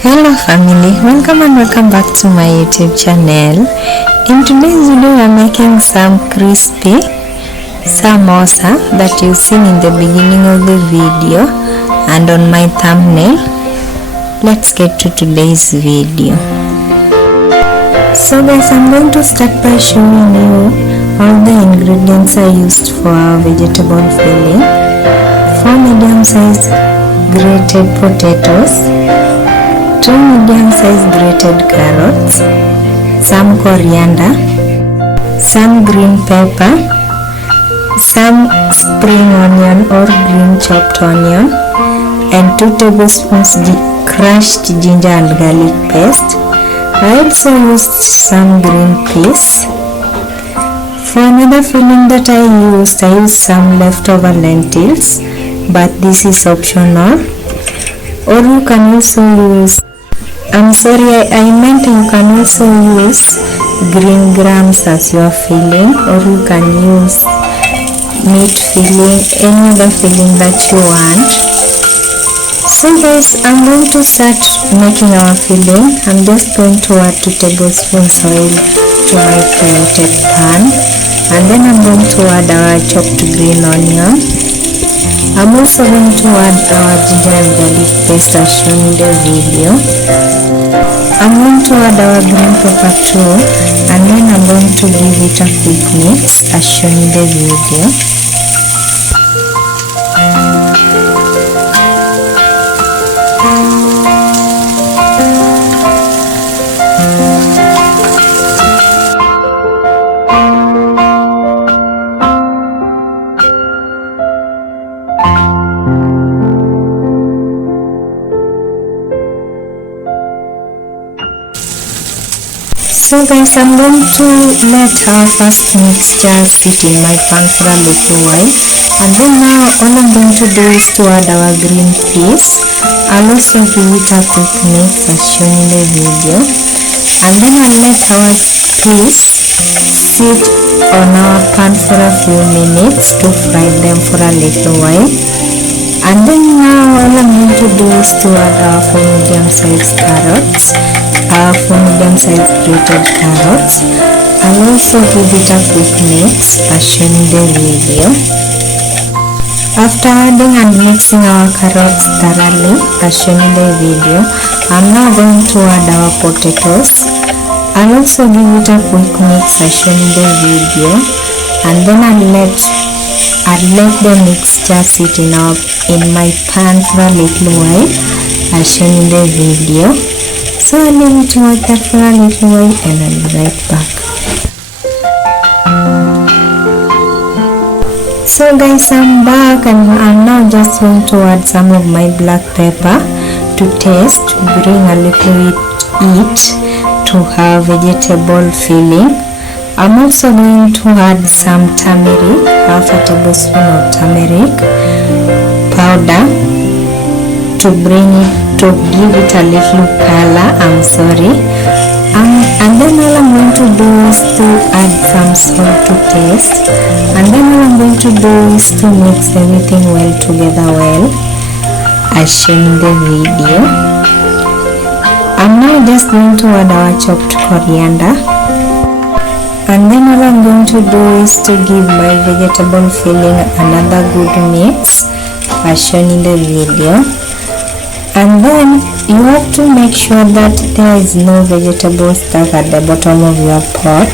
Hello family, welcome back to my YouTube channel. In today's video we are making some crispy samosa that you've seen in the beginning of the video and on my thumbnail. Let's get to today's video. So guys, I'm going to start by showing you all the ingredients I used for our vegetable filling. 4 medium-sized grated potatoes, 2 medium-sized grated carrots, some coriander, some green pepper, some spring onion or green chopped onion, and 2 tablespoons crushed ginger and garlic paste. I also used some green peas. For another filling that I used some leftover lentils, but this is optional. Or you can also use, I meant you can also use green grams as your filling, or you can use meat filling, any other filling that you want. So guys, I'm going to start making our filling. I'm just going to add 2 tablespoons oil to my preheated pan, and then I'm going to add our chopped green onion. I'm also going to add our ginger and garlic paste as shown in the video. I'm going to add our green pepper too, and then I'm going to give it a quick mix as shown in the video. So guys, I'm going to let our first mixture sit in my pan for a little while, and then now all I'm going to do is to add our green peas. I'll also give it a quick mix as shown in the video, and then I'll let our peas sit on our pan for a few minutes to fry them for a little while. And then now all I'm going to do is to add our 4 medium-sized carrots, our 4 medium-sized grated carrots. I'll also give it a quick mix as shown in the video. After adding and mixing our carrots thoroughly as shown in the video, I'm now going to add our potatoes. I'll also give it a quick mix as shown in the video, and then I'll let the mixture sit in my pan for a little while as shown in the video. So I'll leave it like that for a little while and I'll be right back. So guys, I'm back, and I'm now just going to add some of my black pepper to taste, to bring a little heat to our vegetable filling. I'm also going to add some turmeric, half a tablespoon of turmeric powder to give it a little color. And then all I'm going to do is to add some salt to taste, and then all I'm going to do is to mix everything well together as shown in the video. I'm now just going to add our chopped coriander, and then all I'm going to do is to give my vegetable filling another good mix as shown in the video. And then you have to make sure that there is no vegetable stuck at the bottom of your pot.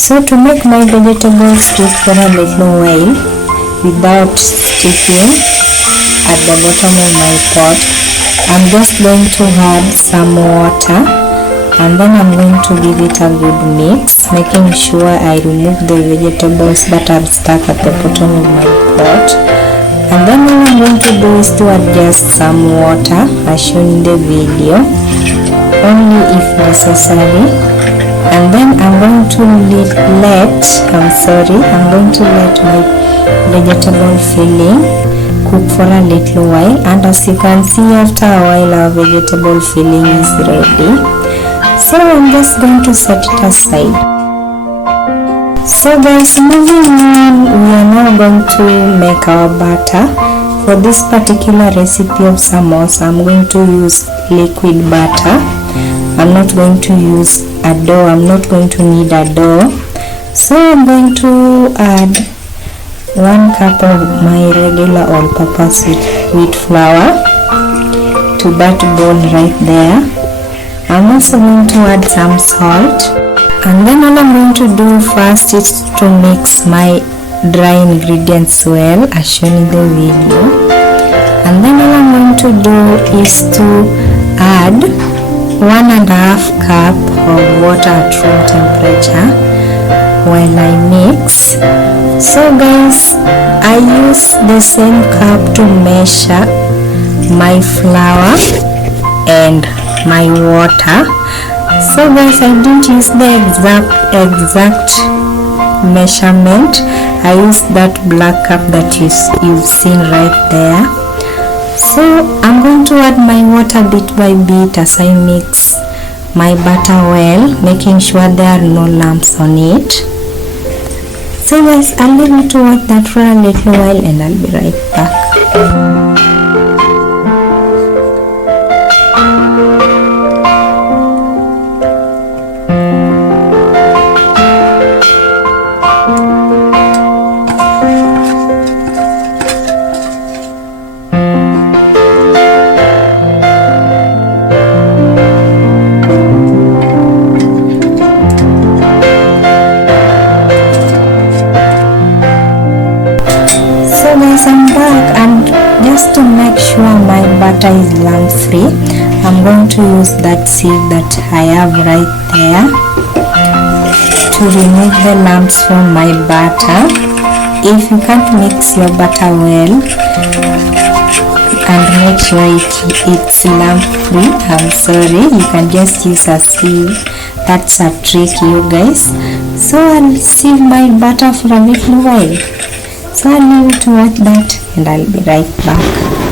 So to make my vegetables cook for a little while without sticking at the bottom of my pot, I'm just going to add some water, and then I'm going to give it a good mix, making sure I remove the vegetables that are stuck at the bottom of my pot. And then all I'm going to do is to adjust some water as shown in the video, only if necessary. And then I'm going to let my vegetable filling cook for a little while, and as you can see, after a while our vegetable filling is ready. So I'm just going to set it aside. So guys, moving on, we are now going to make our batter For this particular recipe of samosa, I'm going to use liquid butter. I'm not going to use a dough. I'm not going to need a dough. So I'm going to add 1 cup of my regular all-purpose wheat flour to that bowl right there. I'm also going to add some salt, and then all I'm going to do first is to mix my dry ingredients well as shown in the video, and then all I'm going to do is to add 1.5 cup of water at room temperature while I mix. So guys, I use the same cup to measure my flour and my water. So guys, I didn't use the exact measurement. I used that black cup that you've seen right there. So I'm going to add my water bit by bit as I mix my butter well, making sure there are no lumps on it. So guys, I'll leave you to watch that for a little while and I'll be right back. I'm back, and just to make sure my butter is lump free, I'm going to use that sieve that I have right there to remove the lumps from my butter. If you can't mix your butter well and make sure it's lump free, I'm sorry, you can just use a sieve. That's a trick, you guys. So I'll sieve my butter for a little while. So I'll leave you to watch that and I'll be right back.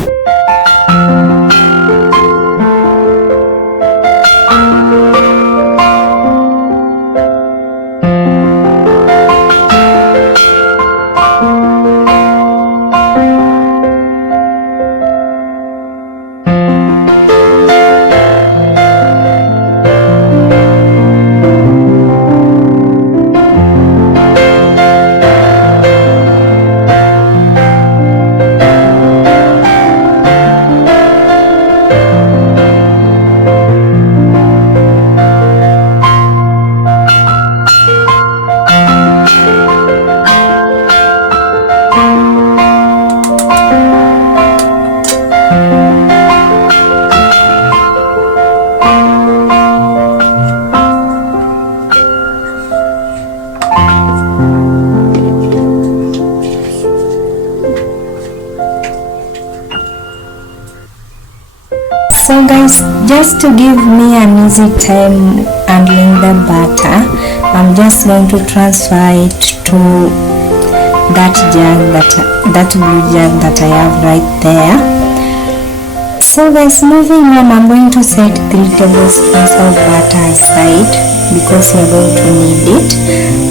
So guys, just to give me an easy time handling the butter, I'm just going to transfer it to that blue jug that I have right there. So guys, moving on, I'm going to set 3 tablespoons of butter aside because you're going to need it,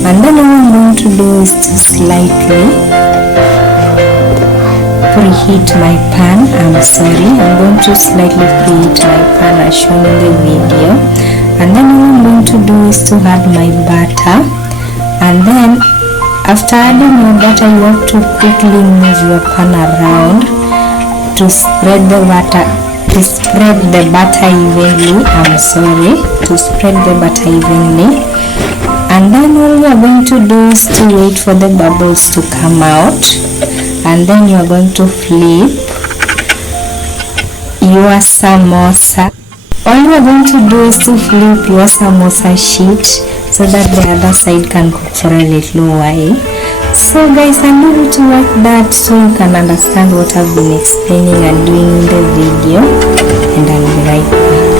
and then all I'm going to do is to slightly preheat my pan. I'm going to slightly preheat my pan as shown in the video, and then all I'm going to do is to add my butter, and then after adding your butter you have to quickly move your pan around to spread the butter evenly. To spread the butter evenly, and then all we are going to do is to wait for the bubbles to come out, and then you are going to flip your samosa. All you are going to do is to flip your samosa sheet so that the other side can cook for a little while. So guys, I'm going to work that so you can understand what I've been explaining and doing in the video, and I'll be right back.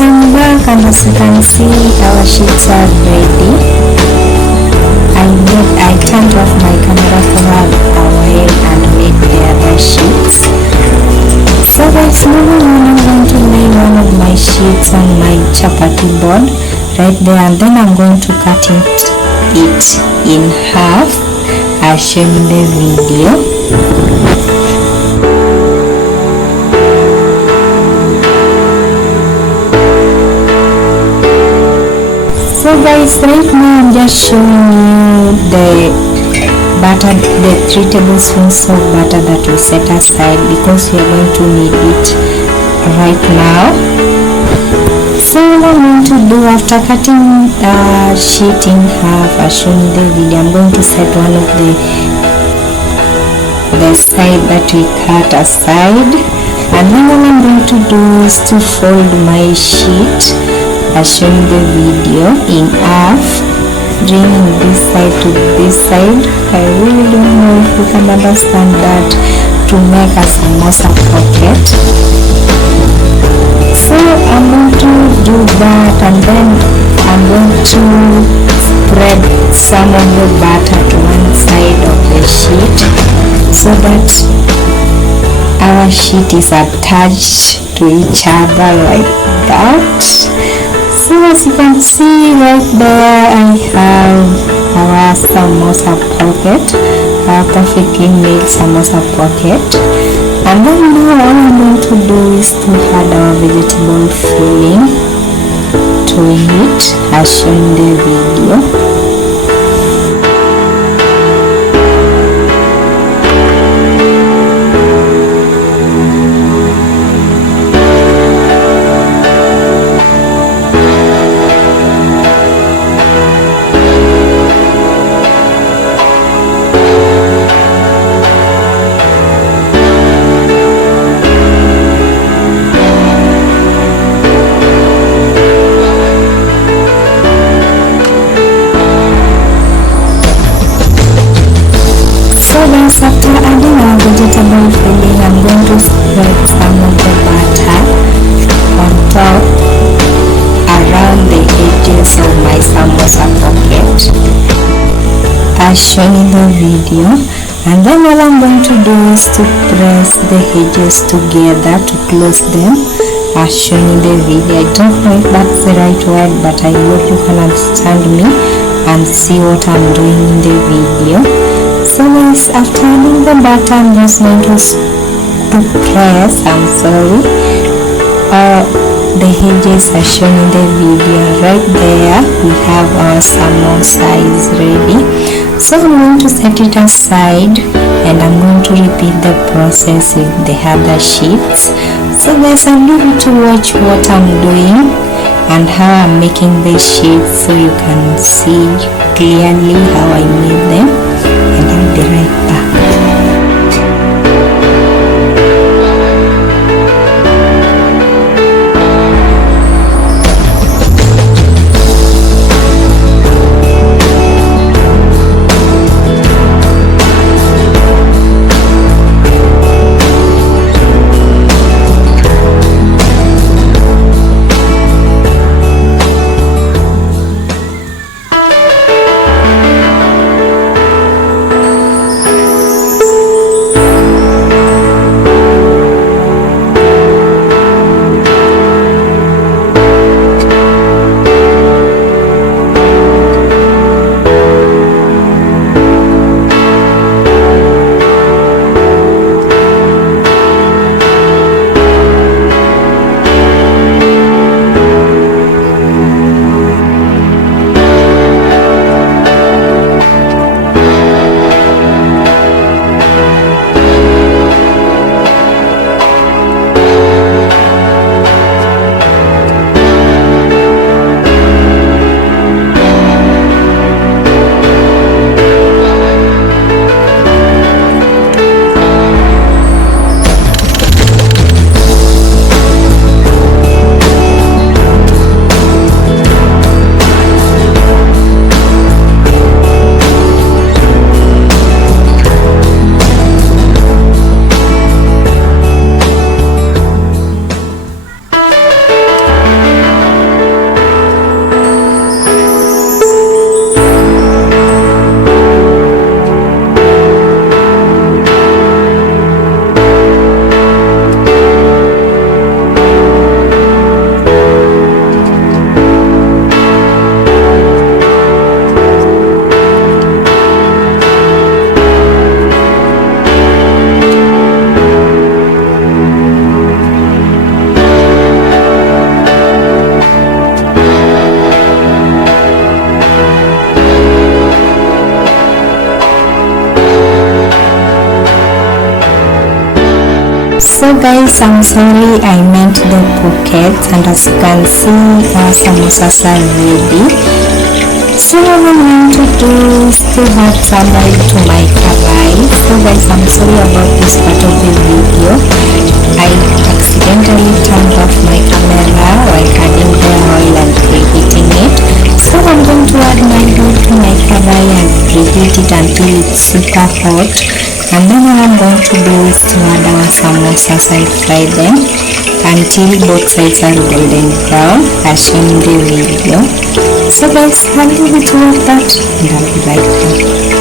I'm back, and as you can see, our sheets are ready. I turned off my camera for a while and made the other sheets. So guys, moving on, I'm going to lay one of my sheets on my chapati board right there, and then I'm going to cut it in half as shown in the video. So guys, right now I'm just showing you the butter, the 3 tablespoons of butter that we set aside because we are going to need it right now. So what I'm going to do after cutting sheet in half as shown in the video, I'm going to set one of the side that we cut aside, and then what I'm going to do is to fold my sheet as shown in the video in half, bringing this side to this side. I really don't know if you can understand that, to make a samosa pocket. So I'm going to do that, and then I'm going to spread some of the butter to one side of the sheet so that our sheet is attached to each other like that. So as you can see right there, I have our samosa pocket, our perfectly made samosa pocket. And then now all I'm going to do is to add our vegetable filling to it as shown in the video. After adding our vegetable filling, I'm going to spread some of the butter on top around the edges of my samosa pocket as shown in the video. And then all I'm going to do is to press the edges together to close them as shown in the video. I don't know if that's the right word, but I hope you can understand me and see what I'm doing in the video. So guys, after adding the butter, I'm just going to press, the edges are shown in the video. Right there, we have our samosa is ready. So I'm going to set it aside, and I'm going to repeat the process with the other sheets. So guys, I'll leave you to watch what I'm doing and how I'm making the sheets so you can see clearly how I made them. And I'll be right back. So guys, I'm sorry, I meant the pockets, and as you can see our samosas are ready. So what I'm going to do is to add some oil to my karai. So guys, I'm sorry about this part of the video. I accidentally turned off my camera while adding the oil and preheating it. So I'm going to add my oil to my karai and preheat it until it's super hot. And then what I'm going to do is to add our samosas and fry them until both sides are golden brown as shown in the video. So guys, I'll leave it like that and I'll be right back.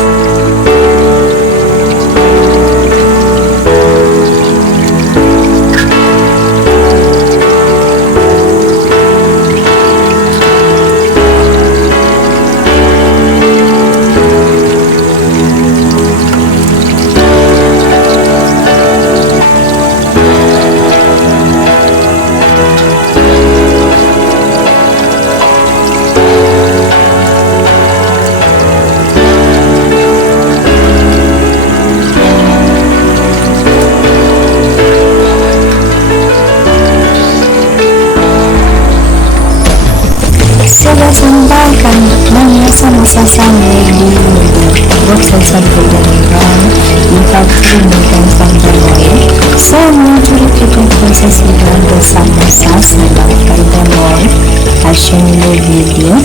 So guys, I'm back and now my samosas are ready. Both sides are golden brown. You have 3 minutes on the oil. So I'm going to repeat the process with all the samosas and I'll fry them all as shown in the video.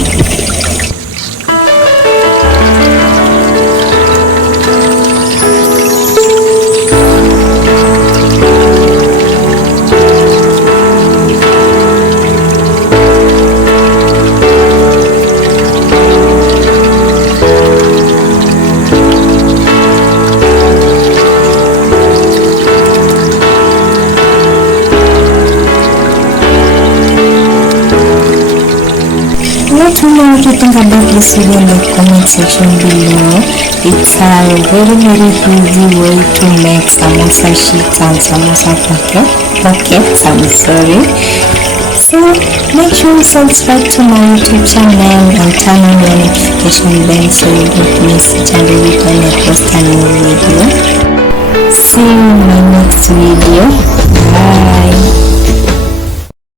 Let me know what you think about this video in the comment section below. It's a very easy way to make samosa sheets and samosa pockets. I'm sorry. So make sure you subscribe to my YouTube channel and turn on your notification bell so you don't miss each and every time I post a new video. See you in my next video. Bye.